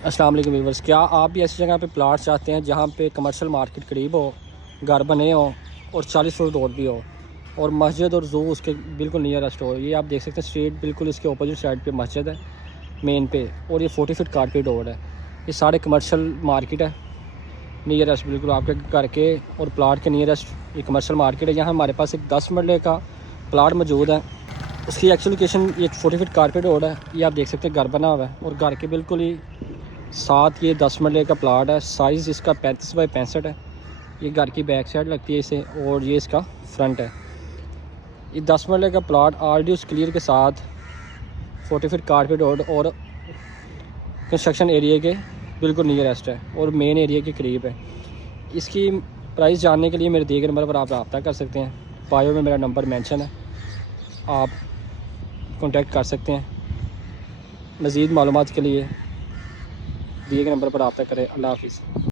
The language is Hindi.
अस्सलाम वालेकुम व्यूअर्स, क्या आप भी ऐसी जगह पे प्लाट चाहते हैं जहाँ पे कमर्शियल मार्केट करीब हो, घर बने हो और 40 फुट रोड भी हो और मस्जिद और जू उसके बिल्कुल नियरेस्ट हो। ये आप देख सकते हैं स्ट्रीट बिल्कुल इसके अपोजिट साइड पे मस्जिद है मेन पे, और ये 40 फीट कारपेट रोड है। ये सारे कमर्शियल मार्केट है नियरेस्ट, बिल्कुल आपके घर के और प्लाट के नियरेस्ट ये कमर्शियल मार्केट है। यहाँ हमारे पास एक 10 मरले का प्लाट मौजूद है। उसकी एक्चुअल लोकेशन ये 40 फीट कारपेट रोड है। ये आप देख सकते हैं घर बना हुआ है और घर के बिल्कुल ही साथ ये 10 मरले का प्लाट है। साइज़ इसका 35 बाई 65 है। ये घर की बैक साइड लगती है इसे, और ये इसका फ्रंट है। ये 10 मरले का प्लाट आरडीएस क्लियर के साथ 40 फीट कारपेट रोड और कंस्ट्रक्शन एरिया के बिल्कुल नियरेस्ट है और मेन एरिया के करीब है। इसकी प्राइस जानने के लिए मेरे दिए गए नंबर पर आप रब्ता कर सकते हैं। बायो में मेरा नंबर मेंशन है, आप कांटेक्ट कर सकते हैं। मज़ीद मालूमात के लिए दिए गए नंबर पर रब्ता करें। अल्लाह हाफिज़।